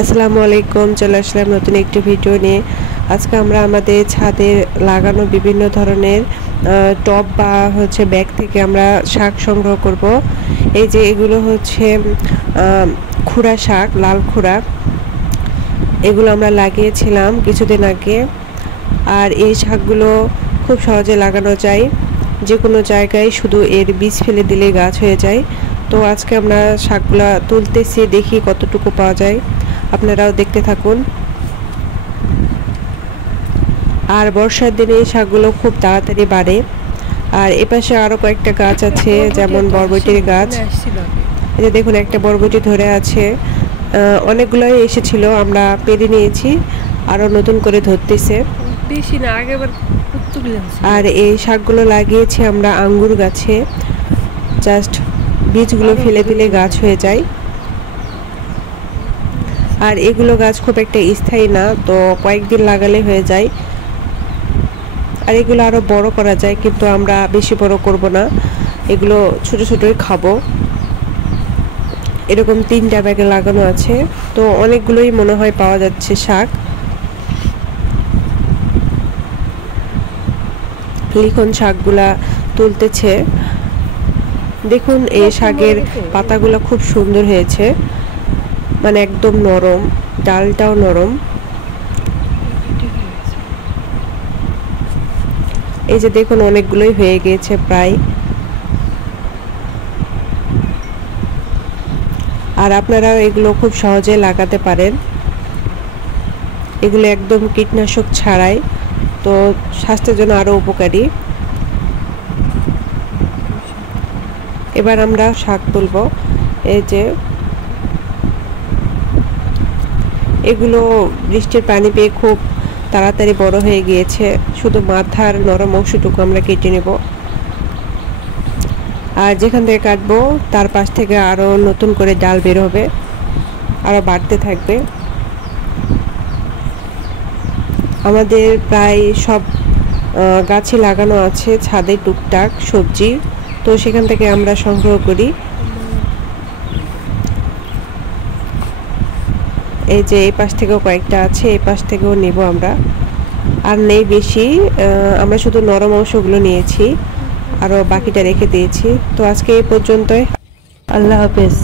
আসসালামু আলাইকুম, চলে আসলাম নতুন একটি ভিডিও নিয়ে। আজকে আমরা আমাদের ছাদে লাগানো বিভিন্ন ধরনের টব বা ব্যাগ থেকে আমরা শাক সংগ্রহ করব। এই যে এগুলো খুড়া শাক, লাল খুড়া। এগুলো আমরা লাগিয়েছিলাম কিছুদিন আগে। আর এই শাকগুলো খুব সহজে লাগানো যায়, যে কোনো জায়গায় শুধু এর বীজ ফেলে দিলে গাছ হয়ে যায়। তো আজকে আমরা শাকগুলা তুলতেছি, দেখি কতটুকু পাওয়া যায়, আপনারাও দেখতে থাকুন। আর বর্ষার দিনে এই শাকগুলো খুব তাড়াতাড়ি বাড়ে। আর এপাশে আরো কয়েকটা গাছ আছে, যেমন বরবটির গাছ। এই যে দেখুন, একটা বরবটি ধরে আছে। অনেকগুলোই এসেছিল, আমরা পেরে নিয়েছি, আরো নতুন করে ধরতেছে। আর এই শাকগুলো লাগিয়েছি আমরা আঙ্গুর গাছে, জাস্ট বীজগুলো ফেলে দিলে গাছ হয়ে যায়। আর এগুলো গাছ খুব একটা স্থায়ী না, তো কয়েকদিন লাগালে হয়ে যায়। আর এগুলো আরো বড় করা যায়, কিন্তু আমরা বেশি বড় করব না, এগুলো ছোট ছোটই খাবো। এরকম 3টা ব্যাগে লাগানো আছে, তো অনেকগুলোই মনে হয় পাওয়া যাচ্ছে শাক। লিখন শাকগুলা তুলতেছে। দেখুন, এই শাকের পাতাগুলো খুব সুন্দর হয়েছে, মানে একদম নরম, ডালটাও নরম। এই যে দেখুন, অনেকগুলোই হয়ে গিয়েছে প্রায়। আর আপনারা এগুলো খুব সহজে লাগাতে পারেন। এগুলো একদম কীটনাশক ছাড়াই, তো স্বাস্থ্যের জন্য আরো উপকারী। এবার আমরা শাক তুলব। এই যে এগুলো বৃষ্টির পানি পেয়ে খুব তাড়াতাড়ি বড় হয়ে গিয়েছে, শুধু মাথার নরম অংশটুকু আমরা কেটে নেব। আর যেখান থেকে কাটবো তার পাশ থেকে আরো নতুন করে ডাল বের হবে, আরো বাড়তে থাকবে। আমাদের প্রায় সব গাছে লাগানো আছে ছাদে টুকটাক সবজি, তো সেখান থেকে আমরা সংগ্রহ করি। এই যে এই পাশ থেকেও কয়েকটা আছে, এই পাশ থেকেও নিব আমরা। আর নেই বেশি, আমরা শুধু নরম অংশগুলো নিয়েছি, আরো বাকিটা রেখে দিয়েছি। তো আজকে এই পর্যন্তই, আল্লাহ হাফেজ।